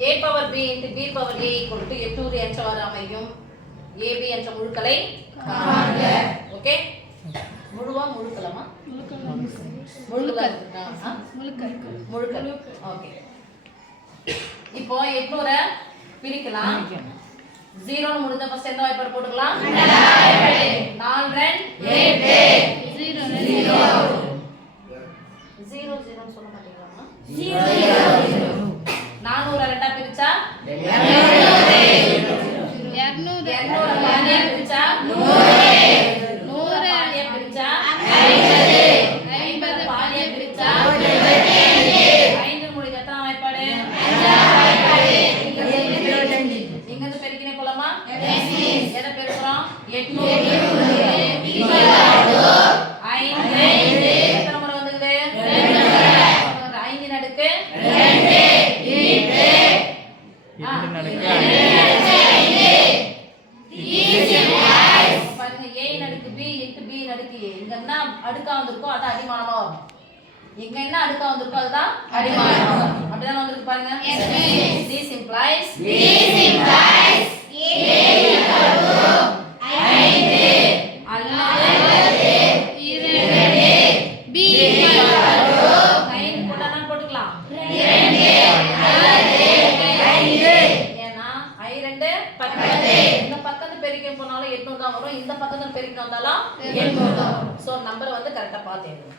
a power b into b power a equal to 800 என்றவாறு அமையும் ab என்ற முழுக்களை காண்க. ஓகே, முழுவா முழுக்கலமா? முழுக்கல். ஓகே, இப்போ 800 பிரிக்கலாம். 0 னு முடிஞ்ச ஃபர்ஸ்ட் எந்த வாய்ப்பாடு போட்டுக்கலாம்? 4 2 8 0 0 னு சொல்ல மாட்டீங்களாமா? 0 400 ரெண்டா பிரிச்சா 200 பாதியா பிரிச்சா 100 பாதியா பிரிச்சா 50 பாதியா பிரிச்சா 5 முடிஞ்ச எத்தனை வாய்ப்பாடு? இங்க இருந்து பெருக்கினே போலாமா? எதை பெருக்குறோம்? 800 5 எத்தனை முறை வந்துக்குது? 5 நடுக்கு 2 பாருங்க, a நடுக்கு b into b நடுக்கு a. இங்க என்ன அடுக்கா வந்திருக்கோ அது அடிமானமா வரும். இங்க என்ன அடுக்கா வந்திருக்கோ அதுதான் அடிமானமா வரும். அப்படிதான் வந்திருக்கு பாருங்க. This implies a அல்லது 2 b போட்டாதான் போட்டுக்கலாம். 2 அல்லது 5 ஏன்னா i2 10 இந்த பக்கத்துல பெருக்கி போனாலும் 800 தான் வரும். இந்த பக்கத்துல பெருக்கி வந்தாலும் 800 தான் வரும். சோ நம்பர் வந்து கரெக்ட்டா பார்த்து எழுதணும்.